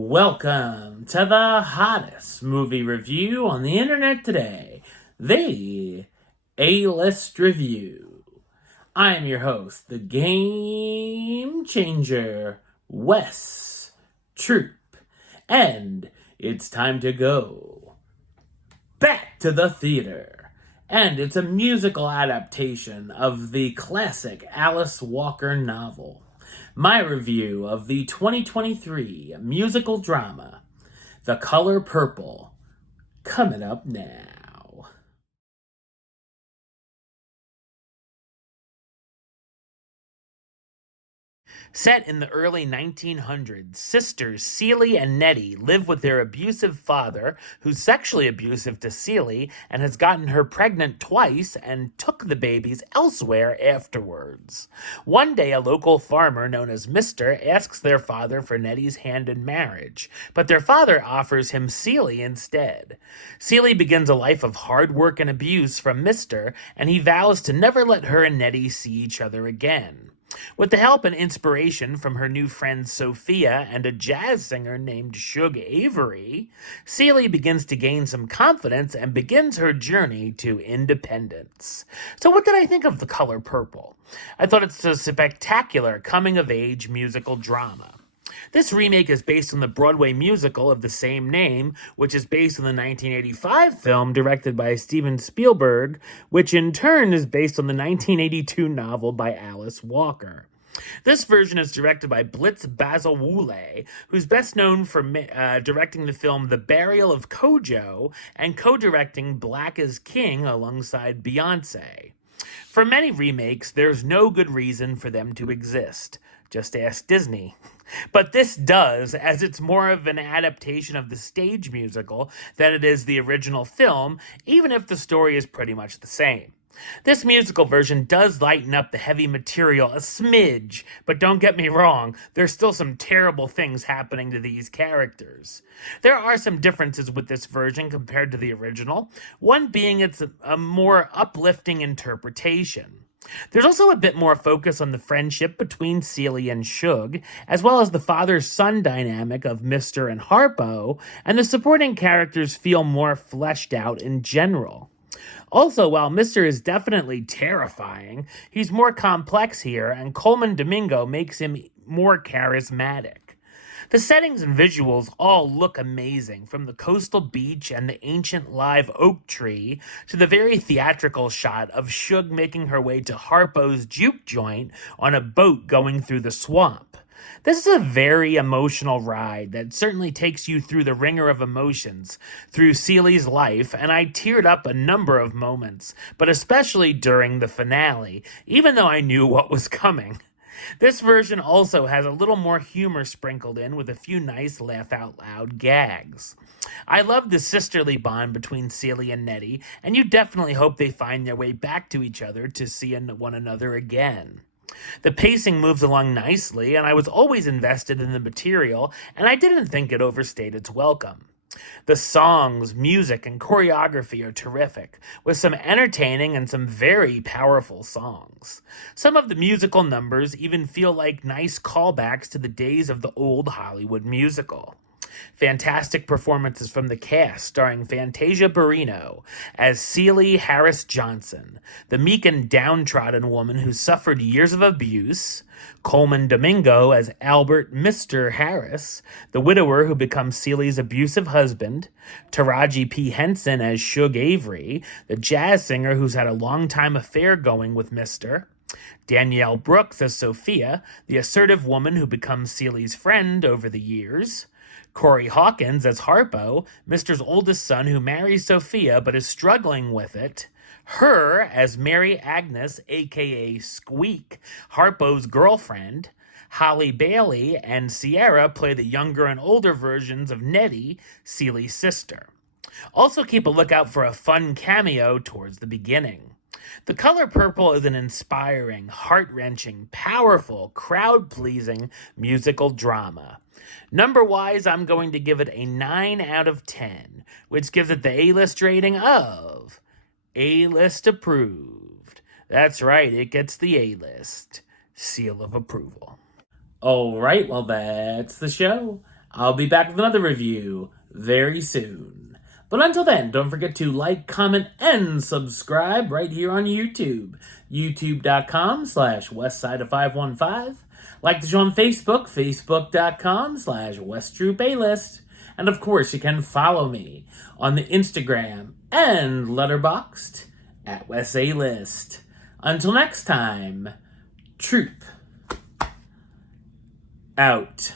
Welcome to the hottest movie review on the internet today, the A-List Review. I am your host, the Game Changer, Wes Troop, and it's time to go back to the theater. And it's a musical adaptation of the classic Alice Walker novel. My review of the 2023 musical drama, The Color Purple, coming up now. Set in the early 1900s, sisters Celie and Nettie live with their abusive father, who's sexually abusive to Celie and has gotten her pregnant twice and took the babies elsewhere afterwards. One day, a local farmer known as Mr. asks their father for Nettie's hand in marriage, but their father offers him Celie instead. Celie begins a life of hard work and abuse from Mr., and he vows to never let her and Nettie see each other again. With the help and inspiration from her new friend Sophia and a jazz singer named H.E.R, Celie begins to gain some confidence and begins her journey to independence. So what did I think of The Color Purple? I thought it's a spectacular coming-of-age musical drama. This remake is based on the Broadway musical of the same name, which is based on the 1985 film directed by Steven Spielberg, which in turn is based on the 1982 novel by Alice Walker. This version is directed by Blitz Bazawule, who's best known for directing the film The Burial of Kojo and co-directing Black is King alongside Beyoncé. For many remakes, there's no good reason for them to exist. Just ask Disney. But this does, as it's more of an adaptation of the stage musical than it is the original film, even if the story is pretty much the same. This musical version does lighten up the heavy material a smidge, but don't get me wrong, there's still some terrible things happening to these characters. There are some differences with this version compared to the original, one being it's a more uplifting interpretation. There's also a bit more focus on the friendship between Celie and Shug, as well as the father-son dynamic of Mr. and Harpo, and the supporting characters feel more fleshed out in general. Also, while Mr. is definitely terrifying, he's more complex here, and Coleman Domingo makes him more charismatic. The settings and visuals all look amazing, from the coastal beach and the ancient live oak tree to the very theatrical shot of Shug making her way to Harpo's juke joint on a boat going through the swamp. This is a very emotional ride that certainly takes you through the ringer of emotions through Celie's life, and I teared up a number of moments, but especially during the finale, even though I knew what was coming. This version also has a little more humor sprinkled in with a few nice laugh-out-loud gags. I love the sisterly bond between Celie and Nettie, and you definitely hope they find their way back to each other to see one another again. The pacing moves along nicely, and I was always invested in the material, and I didn't think it overstayed its welcome. The songs, music, and choreography are terrific, with some entertaining and some very powerful songs. Some of the musical numbers even feel like nice callbacks to the days of the old Hollywood musical. Fantastic performances from the cast, starring Fantasia Barrino as Celie Harris Johnson, the meek and downtrodden woman who suffered years of abuse, Coleman Domingo as Albert Mr. Harris, the widower who becomes Celie's abusive husband, Taraji P. Henson as Shug Avery, the jazz singer who's had a long-time affair going with Mr., Danielle Brooks as Sophia, the assertive woman who becomes Celie's friend over the years, Corey Hawkins as Harpo, Mr.'s oldest son who marries Sophia but is struggling with it, her as Mary Agnes, aka Squeak, Harpo's girlfriend, Holly Bailey and Sierra play the younger and older versions of Nettie, Celie's sister. Also keep a lookout for a fun cameo towards the beginning. The Color Purple is an inspiring, heart-wrenching, powerful, crowd-pleasing musical drama. Number-wise, I'm going to give it a 9 out of 10, which gives it the A-list rating of A-list approved. That's right, it gets the A-list seal of approval. All right, well, that's the show. I'll be back with another review very soon. But until then, don't forget to like, comment, and subscribe right here on YouTube. YouTube.com/WestsideOf515. Like the show on Facebook, Facebook.com/WestTruePaylist. And of course, you can follow me on the Instagram and Letterboxd at WesAList. Until next time, Troop out.